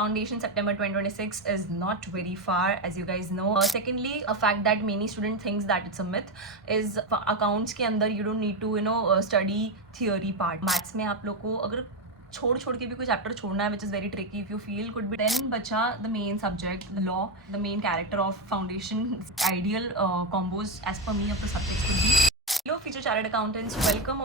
foundation September 2026 is not very far, as you guys know. Secondly, a fact that many student thinks that it's a myth is accounts के अंदर you don't need to study theory part. Maths में आप लोग को अगर छोड़ के भी कोई चैप्टर छोड़ना है, which is very tricky if you feel could be, then बचा the main subject, the law, the main character of foundation. Ideal combos as per me of the subjects could be. Hello future chartered accountants,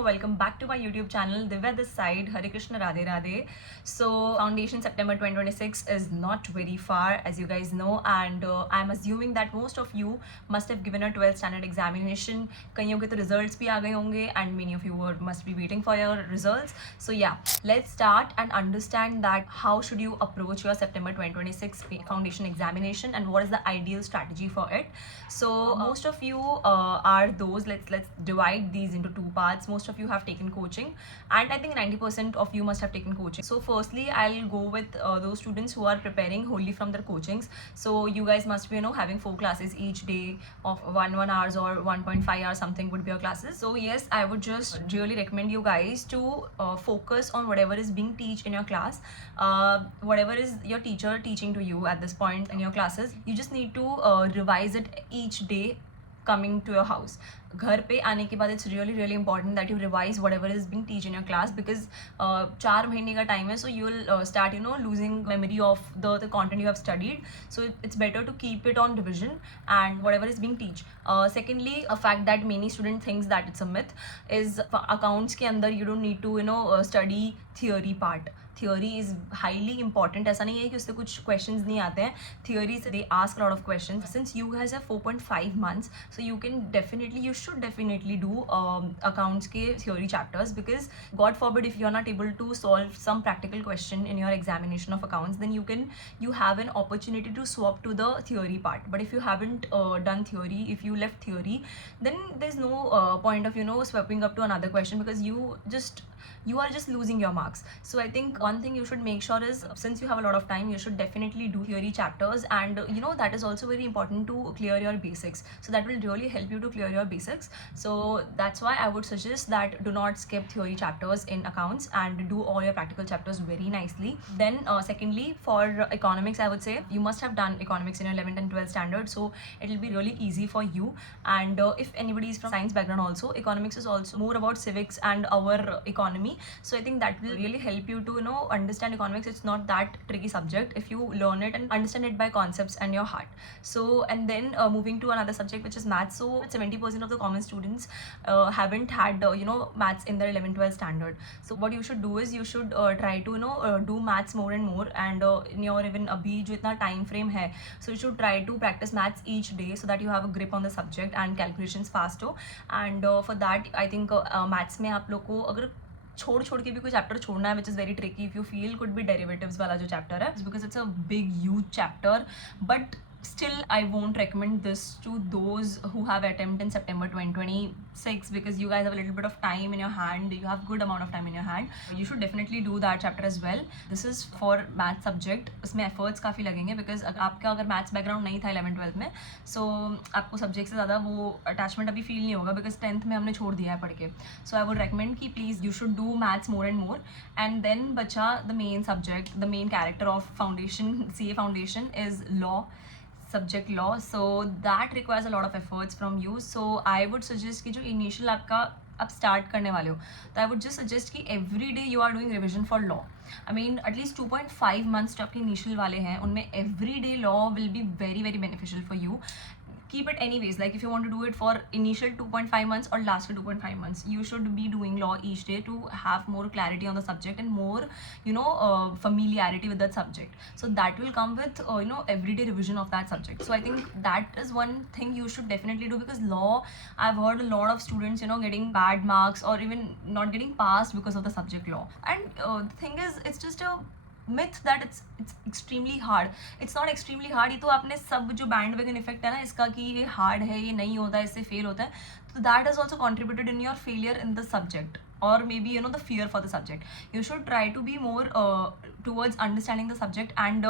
welcome back to my YouTube channel. Divya this side, Hare Krishna, Radhe Radhe. So foundation September 2026 is not very far, as you guys know, and I'm assuming that most of you must have given a 12th standard examination. कईयों के तो results भी आ गए होंगे, and many of you must be waiting for your results. So yeah, let's start and understand that how should you approach your September 2026 foundation examination and what is the ideal strategy for it. So most of you are those, let's divide these into two parts. Most of you have taken coaching, and I think 90% of you must have taken coaching. So firstly, I'll go with those students who are preparing wholly from their coachings. So you guys must be having 4 classes each day of 1 hours or 1.5 hours something would be your classes. So yes, I would just really recommend you guys to focus on whatever is being taught in your class, whatever is your teacher teaching to you at this point in your classes. You just need to revise it each day coming to your house. घर पे आने के बाद it's really important that you revise whatever is being taught in your class, because 4 महीने का time है, so you will start losing memory of the content you have studied. So it's better to keep it on revision and whatever is being taught. Secondly, a fact that many student thinks that it's a myth is accounts के अंदर you don't need to study theory part. Theory is highly important. ऐसा नहीं है कि उससे कुछ questions नहीं आते हैं. Theory से they ask a lot of questions. Since you guys have 4.5 months, so you should definitely do accounts के theory chapters, because God forbid if you are not able to solve some practical question in your examination of accounts, then you have an opportunity to swap to the theory part. But if you haven't done theory, if you left theory, then there's no point of swapping up to another question, because you are just losing your marks. So I think one thing you should make sure is, since you have a lot of time, you should definitely do theory chapters, and that is also very important to clear your basics. So that will really help you to clear your basics. So that's why I would suggest that do not skip theory chapters in accounts and do all your practical chapters very nicely. Then secondly, for economics, I would say you must have done economics in your 11th and 12th standard, so it will be really easy for you. And if anybody is from science background also, economics is also more about civics and our economy. So I think that will really help you to understand economics. It's not that tricky subject if you learn it and understand it by concepts and your heart. So and then moving to another subject, which is maths. So 70% of the common students haven't had maths in their 11th 12th standard. So what you should do is you should try to do maths more and more, and in your even abhi jo itna time frame hai, so you should try to practice maths each day so that you have a grip on the subject and calculations faster. And for that I think maths में आप लोग को अगर छोड़ के भी कोई chapter छोड़ना है, which is very tricky if you feel could be derivatives वाला जो चैप्टर है, because it's a big huge chapter. But still I won't recommend this to those who have attempt in September 2026, because you guys have a little bit of time in your hand. You have good amount of time in your hand. You should definitely do that chapter as well. This is for math subject. इसमें efforts काफ़ी लगेंगे, because आपका अगर maths background नहीं था 11th 12th में, so आपको subject से ज़्यादा वो attachment अभी feel नहीं होगा, because 10th में हमने छोड़ दिया है पढ़ के. So I would recommend कि please you should do maths more and more. And then बचा the main subject, the main character of foundation, CA foundation is law, subject law. So that requires a lot of efforts from you. So I would suggest कि जो initial आपका आप start करने वाले हो, तो I would just suggest कि every day you are doing revision for law. I mean at least 2.5 months जो आपके initial वाले हैं, उनमें every day law will be very beneficial for you. Keep it anyways, like if you want to do it for initial 2.5 months or last 2.5 months, you should be doing law each day to have more clarity on the subject and more familiarity with that subject. So that will come with everyday revision of that subject. So I think that is one thing you should definitely do, because law, I've heard a lot of students getting bad marks or even not getting passed because of the subject law. And the thing is, it's just a myth that it's extremely hard. It's not extremely hard. ये तो आपने सब जो bandwagon effect है ना इसका कि ये hard है, ये नहीं होता है, इससे fail होता है, so that has also contributed in your failure in the subject, or maybe the fear for the subject. You should try to be more towards understanding the subject and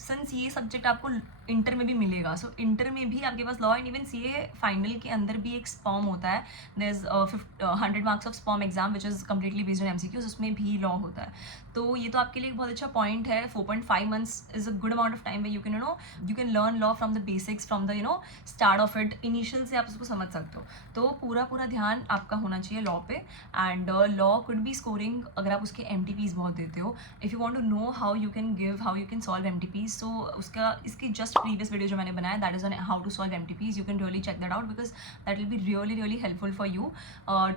since ये subject आपको inter में भी मिलेगा, so inter में भी आपके पास law and even CA final के अंदर भी एक स्पॉम होता है, there is 100 marks of SPOM exam which is completely based on MCQs, उसमें भी लॉ होता है। तो ये तो आपके लिए एक बहुत अच्छा पॉइंट है। 4.5 months is a good amount of time way you can learn law from the basics, from the start of it, initial से आप उसको समझ सकते हो। तो पूरा ध्यान आपका होना चाहिए लॉ पे। And law could be scoring अगर आप उसके MTPs बहुत देते हो। If you want to know how you can solve MTPs, सो उसका इसकी जस्ट प्रीवियस वीडियो जो मैंने बनाया that is on how to solve MTPs, you can really check that out because that will be really helpful for you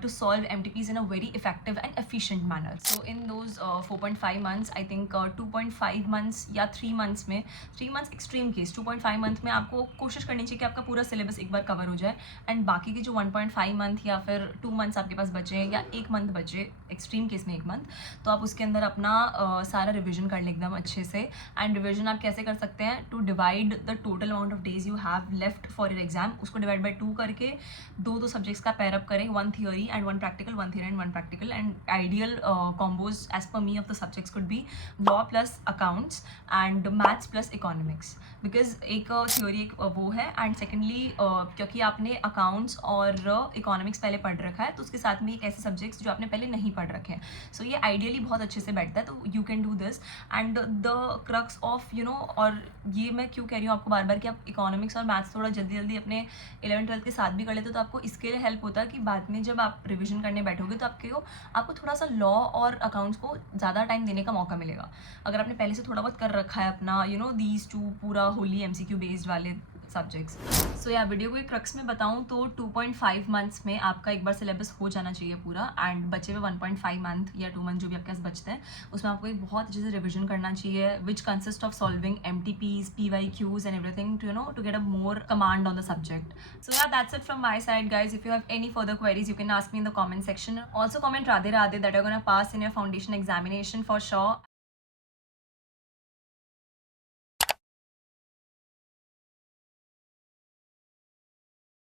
to solve MTPs in a very effective and efficient manner. So in those 4.5 months I think 2.5 months या 3 months में, 3 months extreme case, 2.5 month में आपको कोशिश करनी चाहिए कि आपका पूरा सिलेबस एक बार कवर हो जाए। एंड बाकी के जो 1.5 मंथ या फिर 2 मंथ्स आपके पास बचे या 1 मंथ बचे, एक्सट्रीम केस में 1 मंथ, तो आप उसके अंदर अपना सारा रिविजन कर लें एकदम अच्छे से। एंड रिविजन आप कैसे कर सकते हैं, to divide the total amount of days you have left for your exam, उसको डिवाइड बाई 2 करके दो सब्जेक्ट्स का पेयरअप करें, 1 theory and 1 practical, 1 theory and 1 practical. And ideal combos as per me of the subjects could be law plus accounts and maths plus economics, because एक theory एक वो है and secondly क्योंकि आपने अकाउंट्स और economics पहले पढ़ रखा है, तो उसके साथ में एक ऐसे सब्जेक्ट्स जो आपने पहले नहीं पढ़ रखे हैं, सो ये आइडियली बहुत अच्छे से बैठता है। तो you can do this and the crux of और ये मैं क्यों कह रही हूँ आपको बार बार कि आप इकोनॉमिक्स और मैथ्स थोड़ा जल्दी अपने 11th-12th के साथ भी कर लेते हो, तो आपको इसके लिए हेल्प होता है कि बाद में जब आप रिविजन करने बैठोगे तो आपको थोड़ा सा लॉ और अकाउंट्स को ज़्यादा टाइम देने का मौका मिलेगा। अगर आपने पहले से थोड़ा बहुत कर रखा है अपना दीज टू पूरा होली MCQ बेस्ड वाले सब्जेक्ट्स। सो या वीडियो को एक क्रक्स में बताऊँ तो 2.5 मंथ्स में आपका एक बार सिलेबस हो जाना चाहिए पूरा, एंड बचे हुए 1.5 मंथ या 2 मंथ जो भी आपके पास बचते हैं उसमें आपको एक बहुत अच्छे से रिविजन करना चाहिए, which consist of solving MTPs, PYQs and everything to get a more command on the subject. So yeah that's it from my side guys. If you have any further queries you can ask me in the comment section. Also comment Radhe Radhe that are gonna pass in your foundation examination for sure.